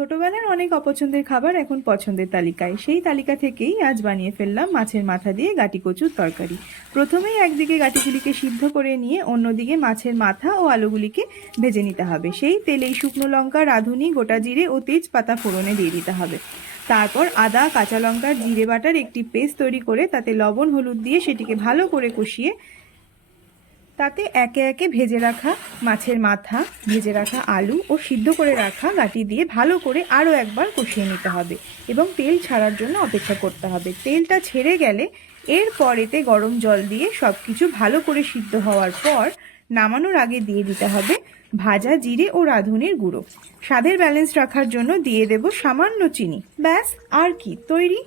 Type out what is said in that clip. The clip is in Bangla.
ছোটবেলার অনেক অপছন্দের খাবার এখন পছন্দের তালিকায়। সেই তালিকা থেকেই আজ বানিয়ে ফেললাম মাছের মাথা দিয়ে গাটি কচুর তরকারি। প্রথমেই একদিকে গাটিগুলিকে সিদ্ধ করে নিয়ে অন্যদিকে মাছের মাথা ও আলুগুলিকে ভেজে নিতে হবে। সেই তেলেই শুকনো লঙ্কা, রাঁধুনি, গোটা জিরে ও তেজপাতা ফোড়নে দিয়ে দিতে হবে। তারপর আদা, কাঁচা লঙ্কার জিরে বাটার একটি পেস্ট তৈরি করে তাতে লবণ, হলুদ দিয়ে সেটিকে ভালো করে কষিয়ে তাতে একে একে ভেজে রাখা মাছের মাথা, ভেজে রাখা আলু ও সিদ্ধ করে রাখা গাটি দিয়ে ভালো করে আরও একবার কষিয়ে নিতে হবে এবং তেল ছাড়ার জন্য অপেক্ষা করতে হবে। তেলটা ছেড়ে গেলে এরপর এতে গরম জল দিয়ে সব কিছু ভালো করে সিদ্ধ হওয়ার পর নামানোর আগে দিয়ে দিতে হবে ভাজা জিরে ও রাঁধুনির গুঁড়ো। স্বাদের ব্যালেন্স রাখার জন্য দিয়ে দেব সামান্য চিনি। ব্যাস, আর কি, তৈরি।